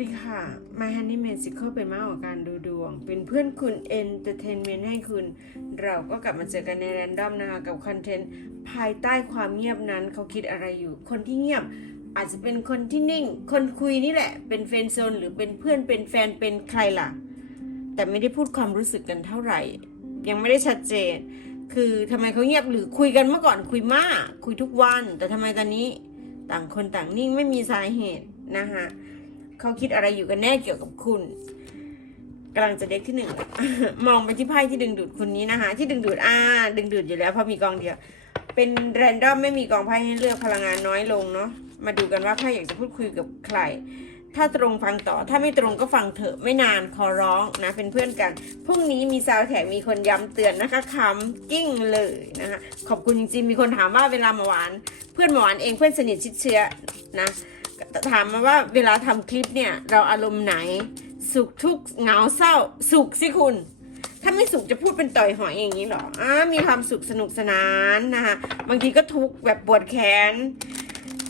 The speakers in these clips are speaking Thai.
ดีค่ะ My Honey Magical เป็นมากกว่าการดูดวง เป็นเพื่อนคุณ Entertainment ให้คุณ เราก็กลับมาเจอกันใน r รนดอมนะคะ กับคอนเทนต์ภายใต้ความเงียบนั้นเขาคิดอะไรอยู่ คนที่เงียบอาจจะเป็นคนที่นิ่ง คนคุยนี่แหละ เป็นเฟนโซนหรือเป็นเพื่อนเป็นแฟนเป็นใครล่ะ แต่ไม่ได้พูดความรู้สึกกันเท่าไหร่ ยังไม่ได้ชัดเจน คือทำไมเขาเงียบหรือคุยกันเมื่อก่อนคุยมาก คุยทุกวัน แต่ทำไมตอนนี้ ต่างคนต่างนิ่งไม่มีสาเหตุนะคะ เขาคิดอะไรอยู่กันแน่เกี่ยวกับคุณกำลังจะเด็กที่หนึ่ง มองไปที่ไพ่ที่ดึงดูดคุณนี้นะคะ ที่ดึงดูดอ่าดึงดูดอยู่แล้วเพราะมีกองเดียว เป็นแรนดอมไม่มีกองไพ่ให้เลือกพลังงานน้อยลงเนาะมาดูกันว่าไพ่อยากจะพูดคุยกับใคร ถ้าตรงฟังต่อถ้าไม่ตรงก็ฟังเถอะไม่นานขอร้องนะเป็นเพื่อนกันพรุ่งนี้มีซาวแท็กมีคนย้ำเตือนนะคะคำกิ้งเลยนะคะขอบคุณจริงๆมีคนถามว่าเวลามาหวาน เพื่อนหวานเองเพื่อนสนิทชิดเชื้อนะ ถามมาว่าเวลาทำคลิปเนี่ย เราอารมณ์ไหน สุขทุกข์เหงาเศร้า สุขสิคุณ ถ้าไม่สุขจะพูดเป็นต่อยหอยอย่างนี้หรออ่ามีความสุขสนุกสนานนะคะบางทีก็ทุกข์แบบปวดแขน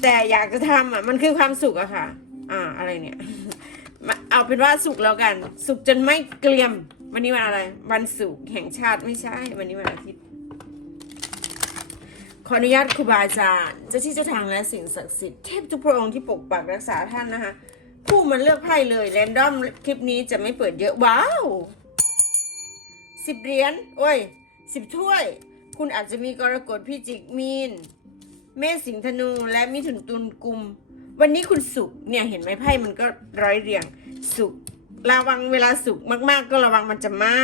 แต่อยากจะทำอะมันคือความสุขอะค่ะ อ่าอะไรเนี่ยเอาเป็นว่าสุขแล้วกัน สุขจนไม่เกลียม วันนี้วันอะไร วันสุขแห่งชาติไม่ใช่ วันนี้วันอาทิตย์ ออนุญาตครูบาอาจารย์เจ้าที่เจ้าทางและสิ่งศักดิ์สิทธิ์เทพทุกพระองค์ที่ปกปักรักษาท่านนะคะ ผู้มันเลือกไพ่เลยแรนดอมคลิปนี้จะไม่เปิดเยอะ ว้าวสิบเหรียญโอ้ยสิบถ้วย คุณอาจจะมีกรกฎพิจิกมีน เมษสิงธนูและมิถุนตุลกุม วันนี้คุณสุขเนี่ยเห็นไหมไพ่มันก็ร้อยเรียงสุขระวังเวลาสุขมาก ๆ ก็ระวังมันจะไหม้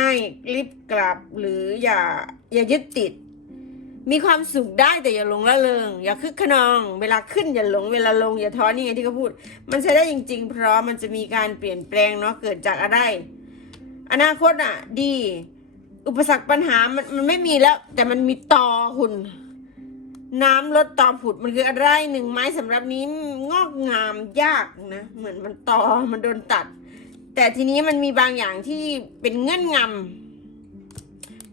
รีบกลับหรืออย่าอย่ายึดติด มีความสุขได้แต่อย่าหลงละเลงอย่าคึกขนอง เวลาขึ้นอย่าหลงเวลาลงอย่าท้อนี่ไงที่เขาพูด มันใช้ได้จริง ๆ เพราะมันจะมีการเปลี่ยนแปลงเนาะเกิดจากอะไร อนาคตอะ ดี อุปสรรคปัญหามันมันไม่มีแล้ว แต่มันมีตอคุณน้ำลดตอผุดมันคืออะไรหนึ่งไม้สำหรับนี้งอกงามยากนะ เหมือนมันตอมันโดนตัด แต่ทีนี้มันมีบางอย่างที่เป็นเงื่อนงำ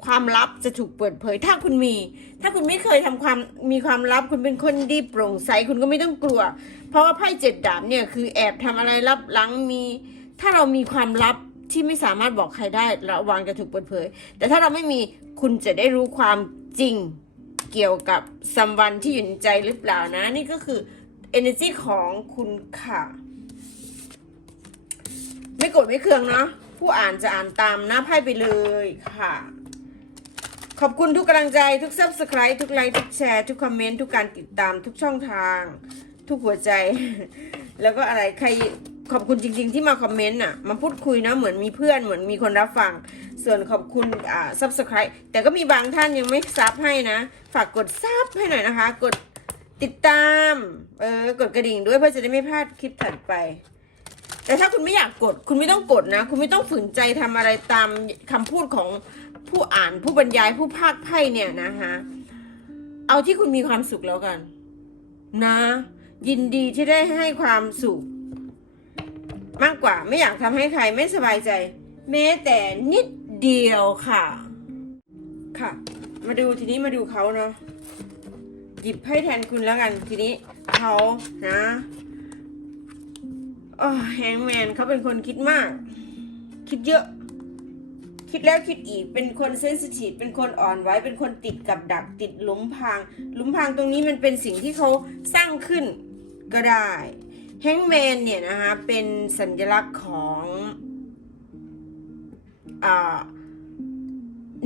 ความลับจะถูกเปิดเผยถ้าคุณมี ถ้าคุณไม่เคยทำความมีความลับคุณเป็นคนดีโปร่งใสคุณก็ไม่ต้องกลัว เพราะว่าไพ่เจ็ดดาบเนี่ยคือแอบทำอะไรลับหลังมี ถ้าเรามีความลับที่ไม่สามารถบอกใครได้ระวังจะถูกเปิดเผย แต่ถ้าเราไม่มีคุณจะได้รู้ความจริงเกี่ยวกับสัมวันที่อยู่ในใจหรือเปล่านะ นี่ก็คือ energy ของคุณค่ะ ไม่โกรธไม่เคืองเนาะผู้อ่านจะอ่านตามหน้าไพ่ไปเลยค่ะ ขอบคุณทุกกำลังใจทุก subscribe ทุกไลค์ทุกแชร์ ทุกคอมเมนต์ทุกการติดตามทุกช่องทาง ทุกหัวใจ แล้วก็อะไรใครขอบคุณจริง ๆ ที่มาคอมเมนต์อะมาพูดคุยนะเหมือนมีเพื่อนเหมือนมีคนรับฟัง ส่วนขอบคุณอ่า subscribe แต่ก็มีบางท่านยังไม่ซับให้นะ ฝากกดซับให้หน่อยนะคะ กดติดตามเออกดกระดิ่งด้วยเพื่อจะได้ไม่พลาดคลิปถัดไป แต่ถ้าคุณไม่อยากกด คุณไม่ต้องกดนะ คุณไม่ต้องฝืนใจทำอะไรตามคำพูดของ ผู้อ่านผู้บรรยายผู้พากย์ไพ่เนี่ยนะคะเอาที่คุณมีความสุขแล้วกัน นะ ยินดีที่ได้ให้ความสุข มากกว่าไม่อยากทำให้ใครไม่สบายใจ แม้แต่นิดเดียวค่ะ ค่ะ มาดูทีนี้มาดูเขาเนาะหยิบไพ่แทนคุณแล้วกัน ทีนี้เขานะโอ้แฮงแมนเขาเป็นคนคิดมาก คิดเยอะ คิดแล้วคิดอีก เป็นคนเซนซิทีฟ เป็นคนอ่อนไหว เป็นคนติดกับดัก ติดหลุมพราง หลุมพรางตรงนี้มันเป็นสิ่งที่เขาสร้างขึ้นก็ได้แฮงแมนเนี่ยนะคะ เป็นสัญลักษณ์ของ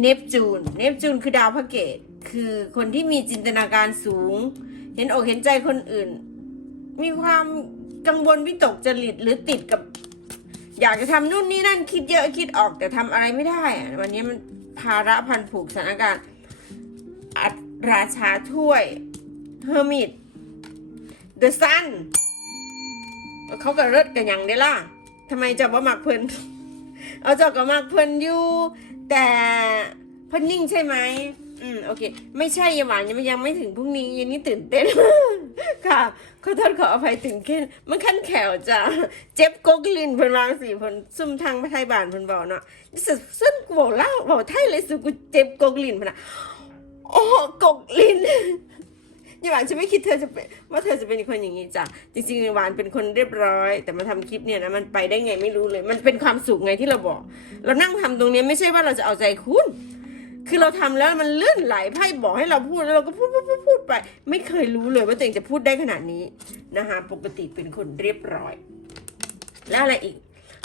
เนปจูน เนปจูนคือดาวพระเกต คือคนที่มีจินตนาการสูง เห็นอกเห็นใจคนอื่น มีความกังวลวิตกจริตหรือติดกับ อยากจะทำนู่นนี่นั่นคิดเยอะคิดออกแต่ทำอะไรไม่ได้ วันนี้มันภาระพันผูกสถานการณ์อัดราชาถ้วยเฮอร์มิตเดอะซันเขาก็เลิศกันยังได้ล่ะทำไมจะว่มักเพิ่นเอาจ้าก็มักเพิ่นอยู่ แต่เพิ่นนิ่งใช่ไหม อืมโอเค ไม่ใช่ยายหวานยังไม่ยังไม่ถึงพรุ่งนี้ยันนี้ตื่นเต้น ค่ะขอโทษขออภัยถึงแค่มันขั้นแขวจ้ะเจ็บกกลินเพิ่นวางสีเพิ่นซุ่มทางไทยบ้านเพิ่นบอกเนาะนี่สึซึ่งกูบอกเล่าบอกไทยเลยสิกูเจ็บกกลินเพิ่นน่ะโอ้กกลินยี่หวานฉันไม่คิดเธอจะเป็นว่าเธอจะเป็นคนอย่างนี้จ้ะจริงๆหวานเป็นคนเรียบร้อย แต่มาทำคลิปเนี่ยนะมันไปได้ไงไม่รู้เลย มันเป็นความสุขไงที่เราบอก เรานั่งทำตรงนี้ไม่ใช่ว่าเราจะเอาใจคุณ คือเราทำแล้วมันเลื่อนไหลไพ่บอกให้เราพูดแล้วเราก็พูดพูดพูดพูดไป ไม่เคยรู้เลยว่าตัวเองจะพูดได้ขนาดนี้นะคะปกติเป็นคนเรียบร้อย แล้วอะไรอีก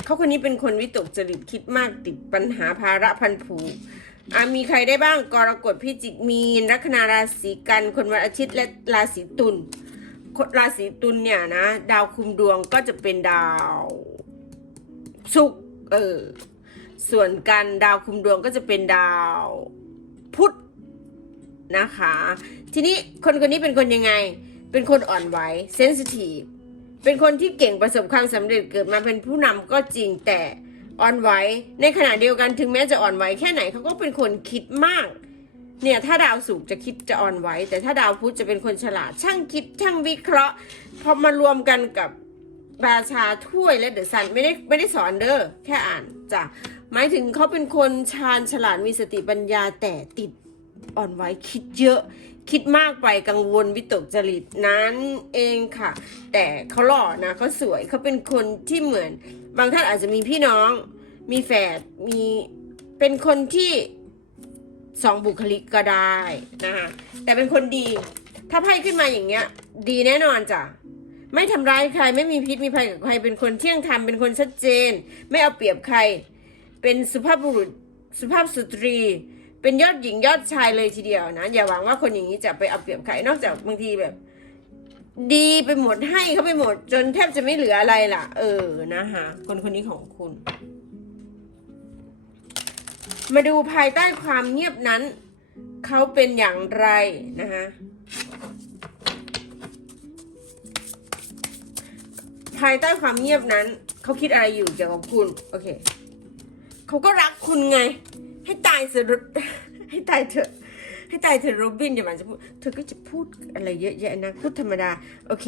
เขาคนนี้เป็นคนวิตกจริตคิดมากติดปัญหาภาระพันผูมีใครได้บ้างกรกฎพิจิกมีนลัคนาราศีกันคนวันอาทิตย์และราศีตุลราศีตุลเนี่ยนะ ดาวคุมดวงก็จะเป็นดาวศุกร์เออ ส่วนกันดาวคุมดวงก็จะเป็นดาวพุธนะคะ ทีนี้คนคนนี้เป็นคนยังไง เป็นคนอ่อนไหวเซนซิทีฟเป็นคนที่เก่งประสบความสำเร็จเกิดมาเป็นผู้นำก็จริงแต่อ่อนไหวในขณะเดียวกันถึงแม้จะอ่อนไหวแค่ไหนเขาก็เป็นคนคิดมากเนี่ยถ้าดาวสุกจะคิดจะอ่อนไหวแต่ถ้าดาวพุธจะเป็นคนฉลาดช่างคิดช่างวิเคราะห์พอมารวมกันกับ ราชาถ้วยและเดอะซันไม่ได้ไม่ได้สอนเด้อแค่อ่านจ้ะหมายถึงเขาเป็นคนชาญฉลาดมีสติปัญญาแต่ติดอ่อนไหวคิดเยอะ คิดมากไปกังวลวิตกจริตนั้นเองค่ะ แต่เขาหล่อนะเขาสวยเขาเป็นคนที่เหมือน บางท่านอาจจะมีพี่น้อง มีแฝดมีเป็นคนที่สองบุคลิกก็ได้นะคะแต่เป็นคนดี ถ้าไพ่ขึ้นมาอย่างเงี้ย ดีแน่นอนจ้ะ ไม่ทำร้ายใคร ไม่มีพิษมีภัยกับใคร เป็นคนเที่ยงธรรม เป็นคนชัดเจน ไม่เอาเปรียบใคร เป็นสุภาพบุรุษ สุภาพสตรี เป็นยอดหญิงยอดชายเลยทีเดียวนะ อย่าหวังว่าคนอย่างนี้จะไปเอาเปรียบใคร นอกจากบางทีแบบ ดีไปหมดให้เขาไปหมด จนแทบจะไม่เหลืออะไรล่ะ เออ นะคะคนคนนี้ของคุณ มาดูภายใต้ความเงียบนั้น เขาเป็นอย่างไรนะคะ ภายใต้ความเงียบนั้น เขาคิดอะไรอยู่เกี่ยวกับคุณ โอเค เขาก็รักคุณไง ให้ตายเสยรุให้ตายเถอะ ให้ตายเถอโรบินอย่ามาจะพูด เธอก็จะพูดอะไรเยอะแยะนะ พูดธรรมดา โอเค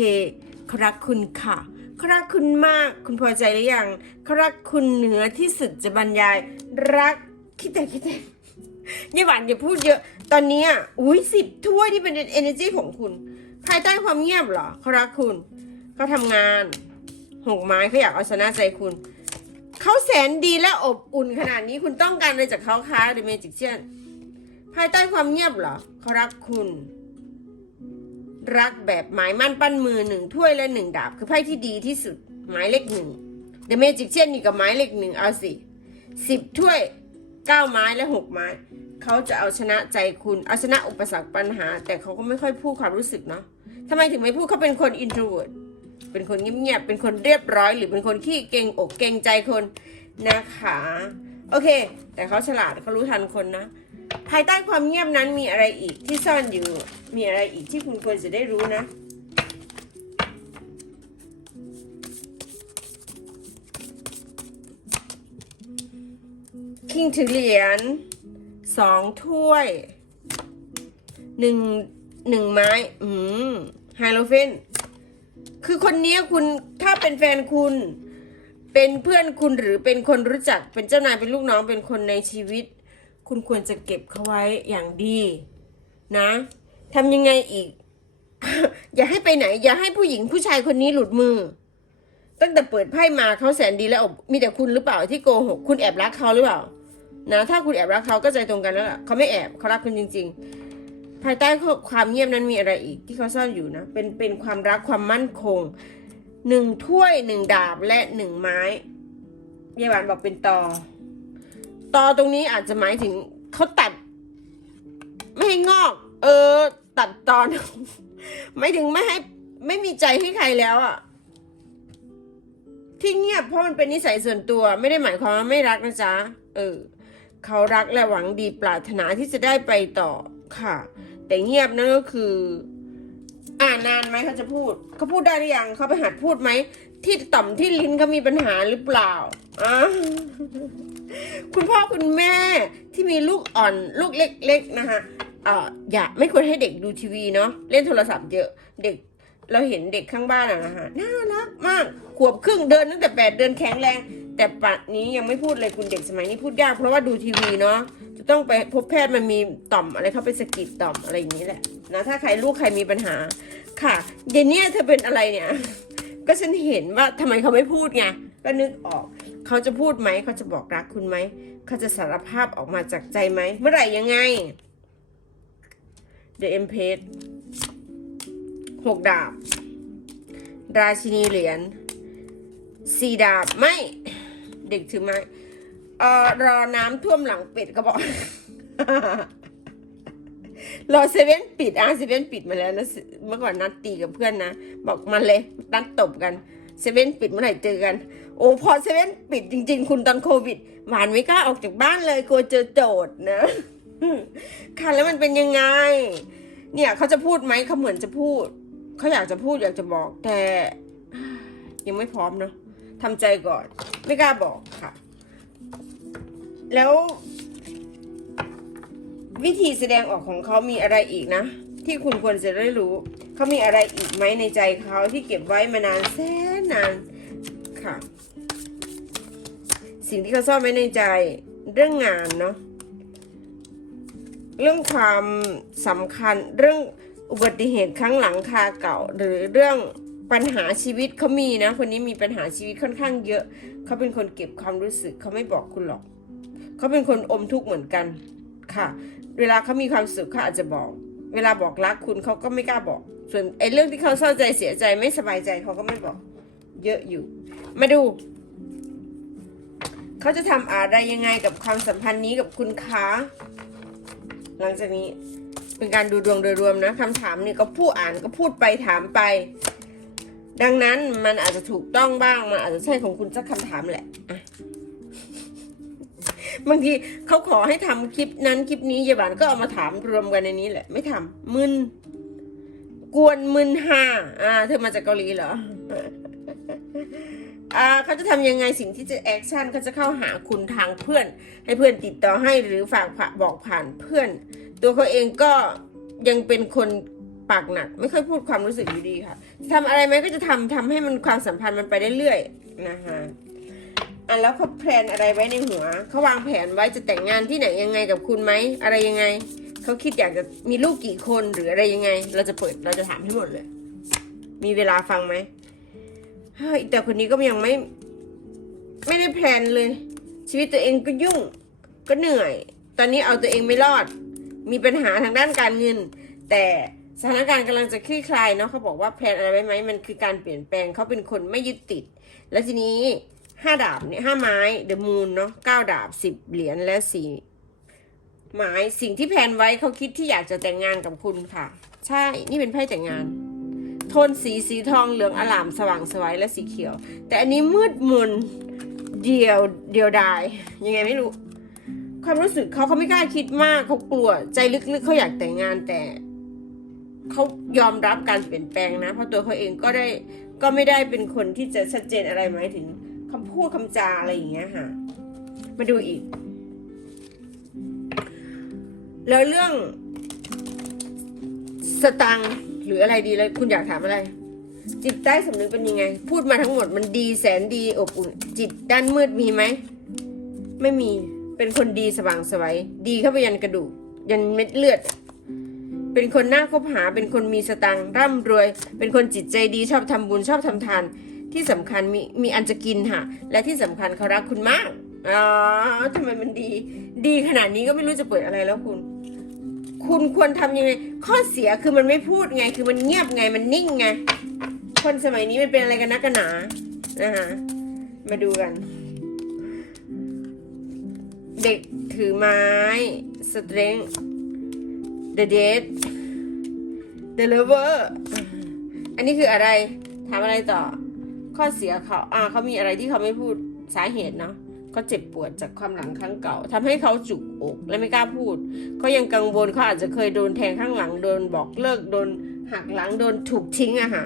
เขารักคุณค่ะเขารักคุณมาก คุณพอใจหรือยังเขารักคุณเหนือที่สุดจะบรรยาย รัก คิดแต่คิดแต่อย่หวานอย่าพูดเยอะ ตอนนี้อุ้ยสิบถ้วยที่เป็น energy ของคุณ ภายใต้ความเงียบเหรอเขารักคุณเขาทำงาน หกไม้เขาอยากเอาชนะใจคุณ เขาแสนดีและอบอุ่นขนาดนี้คุณต้องการอะไรจากเขาคะเดเมจิกเชียนภายใต้ความเงียบเหรอเขารักคุณ รักแบบหมายมั่นปั้นมือหนึ่งถ้วยและหนึ่งดาบ คือไพ่ที่ดีที่สุดหมายเลขหนึ่งเดเมจิกเชียนนี่กับหมายเลขหนึ่งเอาสิสิบถ้วยเก้าไม้และหกไม้เขาจะเอาชนะใจคุณเอาชนะอุปสรรคปัญหา แต่เขาก็ไม่ค่อยพูดความรู้สึกเนาะทำไมถึงไม่พูดเขาเป็นคนอินโทรเวิร์ด เป็นคนเงียบๆ เป็นคนเรียบร้อย หรือเป็นคนขี้เกรงอกเกรงใจคนนะคะ โอเค แต่เขาฉลาดเขารู้ทันคนนะ ภายใต้ความเงียบนั้นมีอะไรอีกที่ซ่อนอยู่ มีอะไรอีกที่คุณควรจะได้รู้นะคิงถือเหรียญสองถ้วยหนึ่งหนึ่งไม้ อืมไฮโลเฟน คือคนนี้คุณถ้าเป็นแฟนคุณ เป็นเพื่อนคุณหรือเป็นคนรู้จัก เป็นเจ้านายเป็นลูกน้องเป็นคนในชีวิต คุณควรจะเก็บเขาไว้อย่างดีนะทำยังไงอีก อย่าให้ไปไหน อย่าให้ผู้หญิงผู้ชายคนนี้หลุดมือ ตั้งแต่เปิดไพ่มาเขาแสนดีแล้วมีแต่คุณหรือเปล่าที่โกหกคุณแอบรักเขาหรือเปล่านะถ้าคุณแอบรักเขาก็ใจตรงกันแล้วล่ะเขาไม่แอบเขารักคุณจริง ๆ ภายใต้ความเงียบนั้นมีอะไรอีกที่เขาซ่อนอยู่นะ เป็นเป็นความรักความมั่นคงหนึ่งถ้วยหนึ่งดาบและหนึ่งไม้ยายหวานบอกเป็นตอตอตรงนี้อาจจะหมายถึงเขาตัด ไม่ให้งอก เออ ตัดตอนไม่ถึงไม่ให้ไม่มีใจให้ใครแล้วอะที่เงียบเพราะมันเป็นนิสัยส่วนตัว ไม่ได้หมายความว่าไม่รักนะจ๊ะ เออ เขารักและหวังดีปรารถนาที่จะได้ไปต่อค่ะ แต่เงียบนั่นก็คือ อ่านนานไหมเขาจะพูดเขาพูดได้หรือยังเขาไปหัดพูดไหมที่ต่อมที่ลิ้นเขามีปัญหาหรือเปล่าอะคุณพ่อคุณแม่ที่มีลูกอ่อนลูกเล็ก ๆ นะคะเอ่ออย่าไม่ควรให้เด็กดูทีวีเนาะเล่นโทรศัพท์เยอะเด็กเราเห็นเด็กข้างบ้านอะนะคะน่ารักมากขวบครึ่งเดินตั้งแต่แปดเดือนแข็งแรง แต่ปัจนี้ยังไม่พูดเลยคุณเด็กสมัยนี้พูดยากเพราะว่าดูทีวีเนาะจะ ต้องไปพบแพทย์มันมีต่อมอะไรเข้าไปสกิดต่อมอะไรอย่างนี้แหละนะถ้าใครลูกใครมีปัญหา ค่ะเดี๋ยวนี้เธอเป็นอะไรเนี่ย ก็ฉันเห็นว่าทำไมเขาไม่พูดไงก็นึกออก เขาจะพูดไหมเขาจะบอกรักคุณไหมเขาจะสารภาพออกมาจากใจไหมเมื่อไหร่ยังไง The e m p r e s s หกดาบ ราชินีเหรียญสี่ดาบไม่ เด็กถือไม้ เอ่อรอน้ำท่วมหลังป็ดก็บอก รอเซเว่นปิดอะเซเว่นปิดมาแล้วนะเมื่อก่อนนัดตีกับเพื่อนนะ บอกมันเลยนัดตบกันเซเว่นปิดเมื่อไหร่เจอกัน โอ้พอเซเว่นปิดจริง ๆ คุณตอนโควิด หวานไม่กล้าออกจากบ้านเลยกลัวเจอโจทย์นะค่ะแล้วมันเป็นยังไง เนี่ยเขาจะพูดไหมเขาเหมือนจะพูดเขาอยากจะพูดอยากจะบอกแต่ยังไม่พร้อมเนาะทำใจก่อน ไม่กล้าบอกค่ะ แล้ว วิธีแสดงออกของเขามีอะไรอีกนะ ที่คุณควรจะได้รู้ เขามีอะไรอีกไหมในใจเขาที่เก็บไว้มานานแสนนานค่ะ สิ่งที่เขาซ่อนไว้ในใจเรื่องงานเนาะเรื่องความสำคัญเรื่องอุบัติเหตุครั้งหลังคาเก่า หรือเรื่องปัญหาชีวิตเขามีนะ คนนี้มีปัญหาชีวิตค่อนข้างเยอะ เขาเป็นคนเก็บความรู้สึกเขาไม่บอกคุณหรอก เขาเป็นคนอมทุกข์เหมือนกันค่ะ เวลาเขามีความสุขเขาอาจจะบอก เวลาบอกรักคุณเขาก็ไม่กล้าบอก ส่วนไอ้เรื่องที่เขาเศร้าใจเสียใจไม่สบายใจเขาก็ไม่บอก เยอะอยู่ มาดู เขาจะทำอะไรยังไงกับความสัมพันธ์นี้กับคุณคะหลังจากนี้เป็นการดูดวงโดยรวมนะคำถามนี่ก็พูดอ่านก็พูดไปถามไป ดังนั้นมันอาจจะถูกต้องบ้าง มันอาจจะใช่ของคุณสักคำถามแหละ บางทีเขาขอให้ทำคลิปนั้นคลิปนี้ยายบานก็เอามาถามรวมกันในนี้แหละ ไม่ทำมึนกวนมึนห้าอ่า เธอมาจากเกาหลีเหรออ่าเขาจะทำยังไงสิ่งที่จะแอคชั่นเขาจะเข้าหาคุณทางเพื่อน ให้เพื่อนติดต่อให้หรือฝากบอกผ่านเพื่อน ตัวเขาเองก็ยังเป็นคนปากหนัก ไม่ค่อยพูดความรู้สึกอยู่ดีค่ะจะทำอะไรไหมก็จะทำทำให้มันความสัมพันธ์มันไปได้เรื่อยนะคะ อะแล้วเขาแพลนอะไรไว้ในหัวเขาวางแผนไว้จะแต่งงานที่ไหนยังไงกับคุณไหมอะไรยังไงเขาคิดอยากจะมีลูกกี่คนหรืออะไรยังไง เราจะเปิดเราจะถามให้หมดเลย มีเวลาฟังไหมเฮ้ยแต่คนนี้ก็ยังไม่ ไม่ได้แพลนเลย ชีวิตตัวเองก็ยุ่ง ก็เหนื่อย ตอนนี้เอาตัวเองไม่รอด มีปัญหาทางด้านการเงิน แต่สถานการณ์กำลังจะคลี่คลายเนาะเขาบอกว่าแพลนอะไรไว้ไหมมันคือการเปลี่ยนแปลงเขาเป็นคนไม่ยึดติด แล้วทีนี้ ห้าดาบเนี่ยห้าไม้เดอะมูนเนาะเก้าดาบสิบเหรียญและสี่ไม้สิ่งที่แพนไว้เขาคิดที่อยากจะแต่งงานกับคุณค่ะ ใช่นี่เป็นไพ่แต่งงาน โทนสีสีทองเหลืองอลามสว่างสวยและสีเขียว แต่อันนี้มืดมนเดียวเดียวดายยังไงไม่รู้ ความรู้สึกเขาเขาไม่กล้าคิดมากเขากลัว ใจลึกๆเขาอยากแต่งงานแต่เขายอมรับการเปลี่ยนแปลงนะ เพราะตัวเขาเองก็ได้ก็ไม่ได้เป็นคนที่จะชัดเจนอะไรหมายถึง คำพูดคำจาอะไรอย่างเงี้ยค่ะ มาดูอีก แล้วเรื่อง สตังหรืออะไรดีเลยคุณอยากถามอะไร จิตใต้สำนึกเป็นยังไง พูดมาทั้งหมดมันดีแสนดีอบอุ่นจิตด้านมืดมีไหม ไม่มีเป็นคนดีสว่างสวัยดีเข้าไปยันกระดูก ยันเม็ดเลือด เป็นคนน่าคบหาเป็นคนมีสตังร่ำรวย เป็นคนจิตใจดีชอบทำบุญชอบทำทาน ที่สำคัญมีมีอันจะกินค่ะ และที่สำคัญเขารักคุณมากอ๋อทำไมมันดี ดีขนาดนี้ก็ไม่รู้จะเปิดอะไรแล้วคุณ คุณควรทำยังไง ข้อเสียคือมันไม่พูดไง คือมันเงียบไง มันนิ่งไง คนสมัยนี้มันเป็นอะไรกันนักกันหนานะคะมาดูกัน เด็กถือไม้ strength the dead the lover อันนี้คืออะไร ถามอะไรต่อ ข้อเสียเขาอ่าเขามีอะไรที่เขาไม่พูดสาเหตุเนาะก็เจ็บปวดจากความหลังครั้งเก่าทำให้เขาจุกอกและไม่กล้าพูดเขายังกังวลเขาอาจจะเคยโดนแทงข้างหลังโดนบอกเลิกโดนหักหลังโดนถูกทิ้งอะค่ะ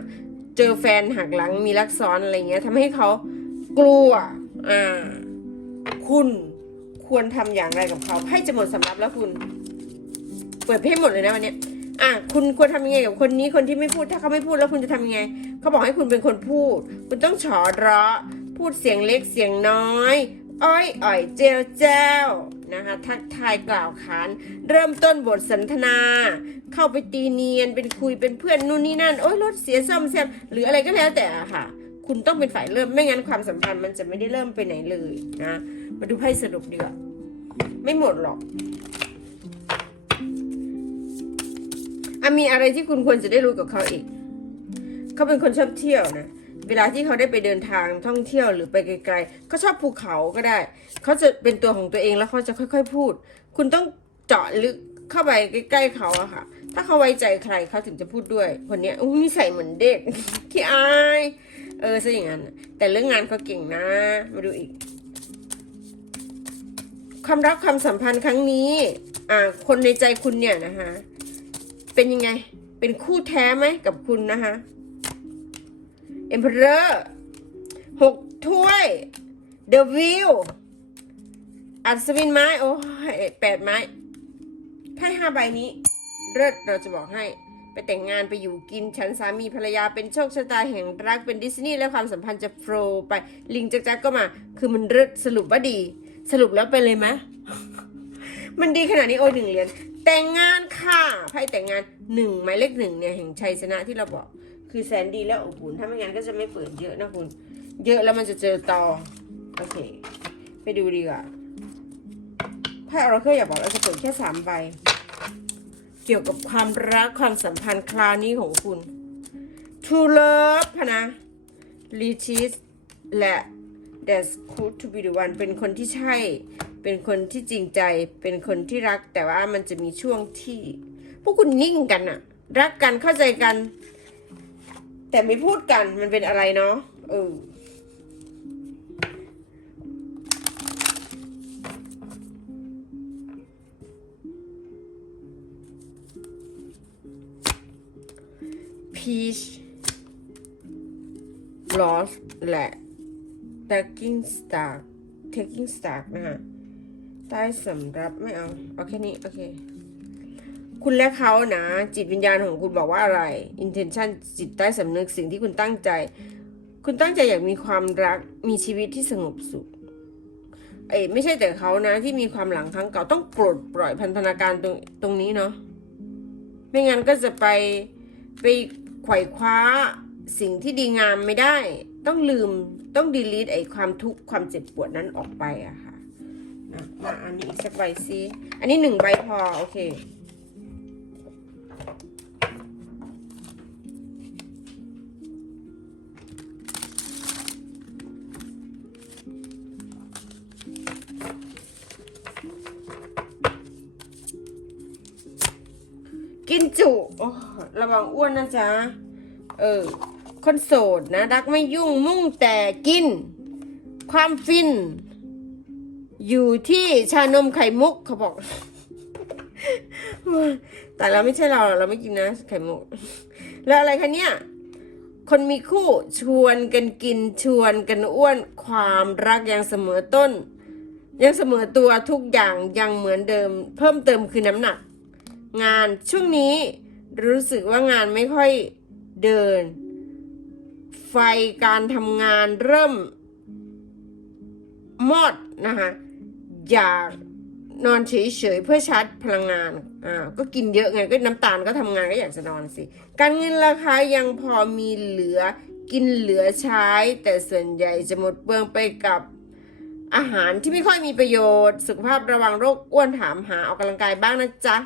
เจอแฟนหักหลังมีรักซ้อนอะไรเงี้ยทำให้เขากลัวอ่าคุณควรทำอย่างไรกับเขาให้จะหมดสำรับแล้วคุณ เปิดเพลงหมดเลยนะวันนี้ อะคุณควรทำยังไงกับคนนี้คนที่ไม่พูดถ้าเขาไม่พูดแล้วคุณจะทำยังไงเขาบอกให้คุณเป็นคนพูด คุณต้องฉอเราะพูดเสียงเล็กเสียงน้อยอ้อยอ่อยเจลเจ้านะคะทักทายกล่าวขานเริ่มต้นบทสนทนา เข้าไปตีเนียนเป็นคุยเป็นเพื่อนนู่นนี่นั่นโอ้ยรถเสียซ่อมแซมหรืออะไรก็แล้วแต่ค่ะ คุณต้องเป็นฝ่ายเริ่มไม่งั้นความสัมพันธ์มันจะไม่ได้เริ่มไปไหนเลยนะมาดูไพ่สรุปดีกว่าไม่หมดหรอก อะมีอะไรที่คุณควรจะได้รู้กับเขาอีก เขาเป็นคนชอบเที่ยวนะ เวลาที่เขาได้ไปเดินทางท่องเที่ยวหรือไปไกลๆเขาชอบภูเขาก็ได้ เขาจะเป็นตัวของตัวเองแล้วเขาจะค่อย ๆ พูด คุณต้องเจาะลึกเข้าไปใกล้ๆเขาอะค่ะ ถ้าเขาไว้ใจใครเขาถึงจะพูดด้วย คนเนี้ยอู้นิสัยเหมือนเด็กขี้อาย เออซะอย่างนั้น แต่เรื่องงานเขาเก่งนะ มาดูอีก ความรักความสัมพันธ์ครั้งนี้ อ่า คนในใจคุณเนี่ยนะคะ เป็นยังไง เป็นคู่แท้ไหมกับคุณนะคะเอ็มเพรอร์หกถ้วยเดอะวิวอัศวินไม้ โอ้ยแปดไม้ไพ่ห้าใบนี้เลิศเราจะบอกให้ไปแต่งงานไปอยู่กินฉันสามีภรรยาเป็นโชคชะตาแห่งรักเป็นดิสนีย์และความสัมพันธ์จะโฟลไปลิงจักจักก็มา คือมันเลิศสรุปว่าดี สรุปแล้วไปเลยไหมมันดีขนาดนี้โอ้ยหนึ่งเหรียญ แต่งงานค่ะไพ่แต่งงานหนึ่งหมายเลขหนึ่งเนี่ยแห่งชัยชนะที่เราบอก คือแสนดีและอบอุ่นถ้าไม่งั้นก็จะไม่เปิดเยอะนะคุณ เยอะแล้วมันจะเจอตอโอเค ไปดูดีกว่าไพ่อราเคิลอยากบอกเราจะเปิดแค่สามใบเกี่ยวกับความรักความสัมพันธ์คราวนี้ของคุณ True Love พนะ l e t i s และ That's Cool to be the one เป็นคนที่ใช่ เป็นคนที่จริงใจ เป็นคนที่รัก แต่ว่ามันจะมีช่วงที่ พวกคุณนิ่งกันอะรักกันเข้าใจกัน แต่ไม่พูดกันมันเป็นอะไรเนาะเออ Peach Lost และ Taking Star Taking Star นะฮะ ใต้สำรับไม่เอาเอาแค่นี้ โอเค คุณและเขานะ จิตวิญญาณของคุณบอกว่าอะไร intention จิตใต้สำนึกสิ่งที่คุณตั้งใจ คุณตั้งใจอยากมีความรักมีชีวิตที่สงบสุขเอ้ไม่ใช่แต่เขานะ ที่มีความหลังครั้งเก่าต้องปลดปล่อยพันธนาการตรงตรงนี้เนาะไม่งั้นก็จะไปไปไขว่คว้าสิ่งที่ดีงามไม่ได้ ต้องลืมต้องดีลีทไอ้ความทุกข์ความเจ็บปวดนั้นออกไปอะค่ะ มาอันนี้อีกสักใบซิอันนี้หนึ่งใบพอ โอเค กินจุ ระวังอ้วนนะจ๊ะ เออ คนโสดนะ รักไม่ยุ่งมุ่งแต่กิน ความฟิน อยู่ที่ชานมไข่มุกเขาบอก แต่เราไม่ใช่เราเราไม่กินนะ ไข่มุก แล้วอะไรคะเนี่ย คนมีคู่ชวนกันกินชวนกันอ้วนความรักยังเสมอต้น ยังเสมอตัวทุกอย่างยังเหมือนเดิม เพิ่มเติมคือน้ำหนัก งานช่วงนี้รู้สึกว่างานไม่ค่อยเดิน ไฟการทำงานเริ่มมอดนะคะ อยากนอนเฉยๆเพื่อชาร์จพลังงาน อ่า ก็กินเยอะไงก็น้ำตาลก็ทำงานก็อยากจะนอนสิ การเงินราคายังพอมีเหลือกินเหลือใช้ แต่ส่วนใหญ่จะหมดเปลืองไปกับอาหารที่ไม่ค่อยมีประโยชน์ สุขภาพระวังโรคอ้วนถามหาออกกำลังกายบ้างนะจ๊ะ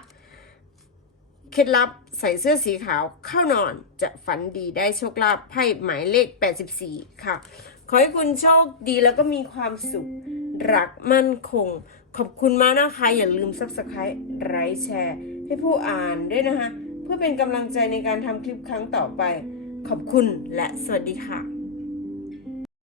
เคล็ดลับใส่เสื้อสีขาวเข้านอนจะฝันดีได้โชคลาภไพ่หมายเลข 84 ค่ะ อให้คุณโชคดีแล้วก็มีความสุข รักมั่นคง ขอบคุณมากนะคะ อย่าลืม subscribe ไลค์แชร์ ให้ผู้อ่านด้วยนะคะ เพื่อเป็นกำลังใจในการทำคลิปครั้งต่อไป ขอบคุณและสวัสดีค่ะ